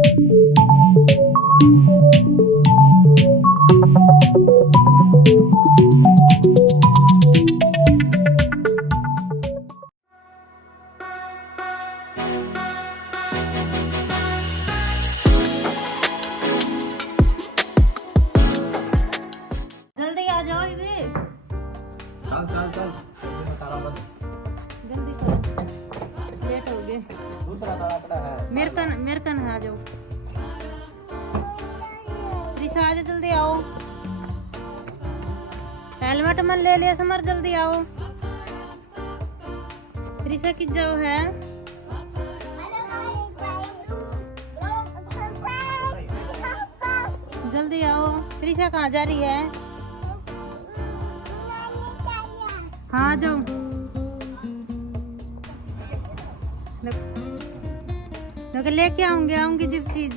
जल्दी आ जाओ इधर। चल चल चल जल्दी करो, लेट हो गए। दूसरा ताला पड़ा है। मेरे कन आ जाओ। रिशा आ जाओ, जल्दी आओ। हेलमेट मन ले लिया समर, जल्दी आओ। रिशा किस जाओ है? जल्दी आओ। रिशा कहाँ जा रही है? हाँ आ जाओ। लेके आऊंगी जब चीज।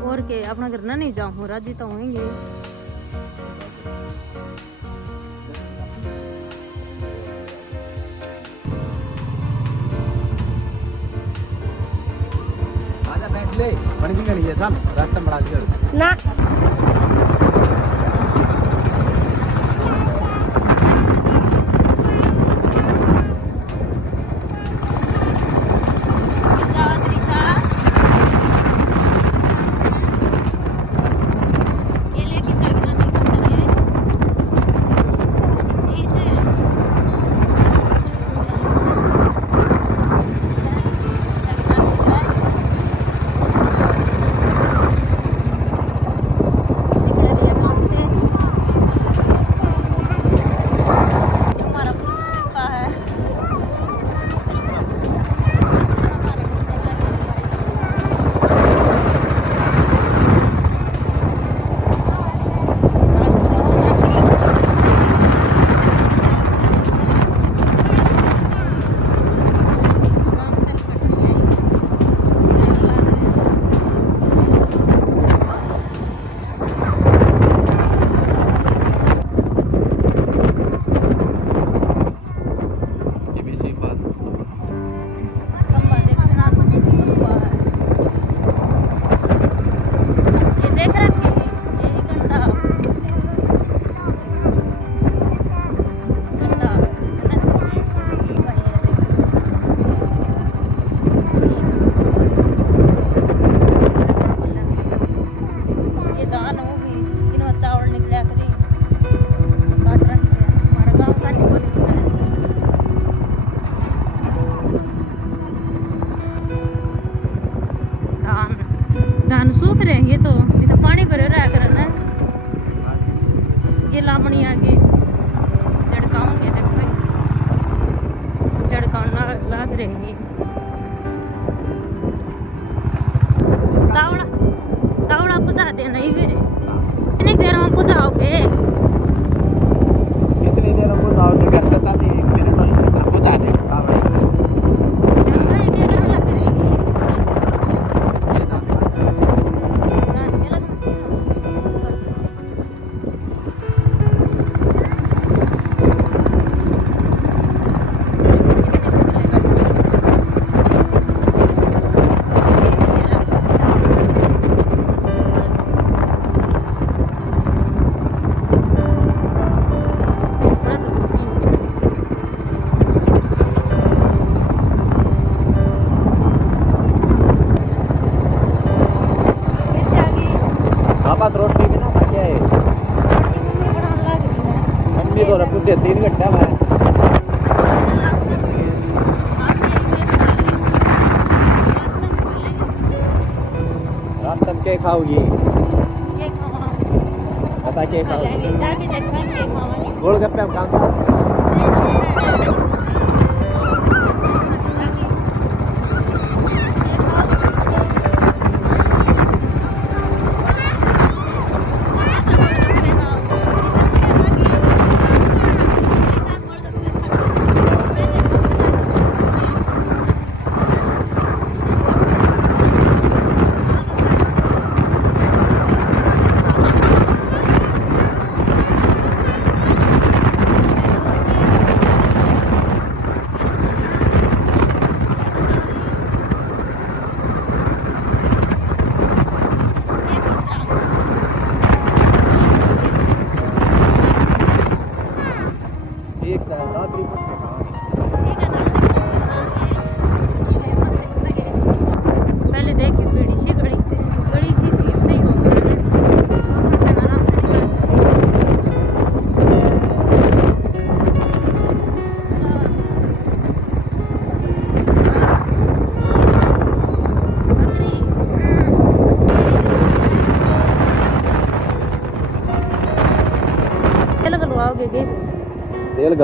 और के अपना घर ना नहीं जाऊँ, राजी तो होंगे। आजा बैठ ले, बन भी गई है। चल रास्ता में बड़ा चल ना ये तो पानी भरे रहा कर ना। ये लामणी आगे झड़काऊंगे, देखो झड़काना लाग रहेगी। तावड़ा तावड़ा बुझा देना ही मेरे। कितनी देर में बुझाओगे? कितनी देर में बुझाओगे? घर का चल 1 मिनट में बुझा दे। रोटी भी ना खा के आए। मम्मी तो पूछे 3 घंटा में रास्ते में क्या खाओगी? बता क्या खाओगी? गोलगप्पे हम खाएंगे।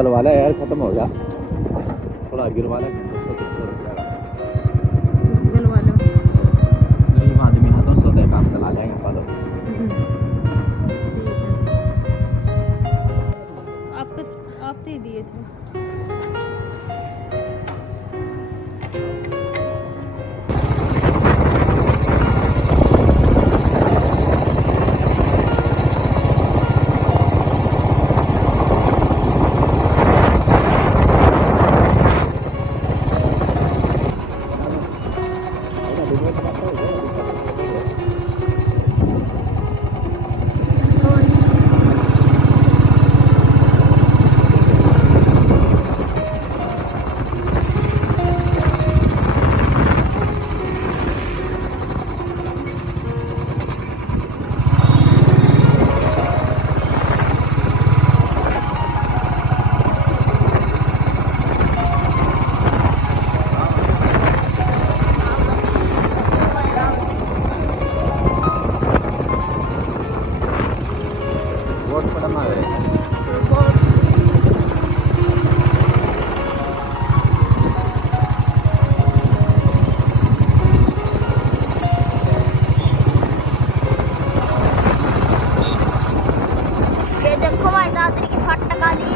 डलवा लिया यार, खत्म हो गया, थोड़ा गिरवा लिया, 200 रुपया का। गलवा लो। गरीब आदमी है, 200 दे काम चला जाएंगे पालो। आपके आप तो ही दिए थे। वोट पड़ना है। ये देखो भाई दादरी की फट काली।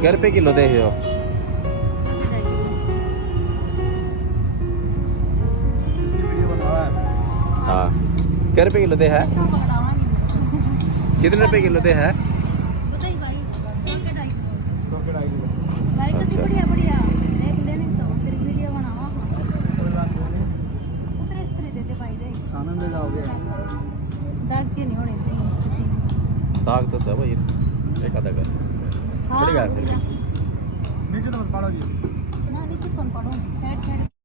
क्या रुपये किलो दे हो? हाँ, क्या रुपये किलो दे है? कितने रुपए किलो दे है? अच्छा। बढ़िया बढ़िया एक लेने तो तेरी वीडियो बनावा उतरे इस तरह देते भाई दे आनंद ले जाओगे। दाग के नहीं होने चाहिए। दाग तो सब है, एक आधा कर हाँ बढ़िया फिर भी। नीचे तो मत पाड़ो जी। ना नीचे कौन पड़ो साइड साइड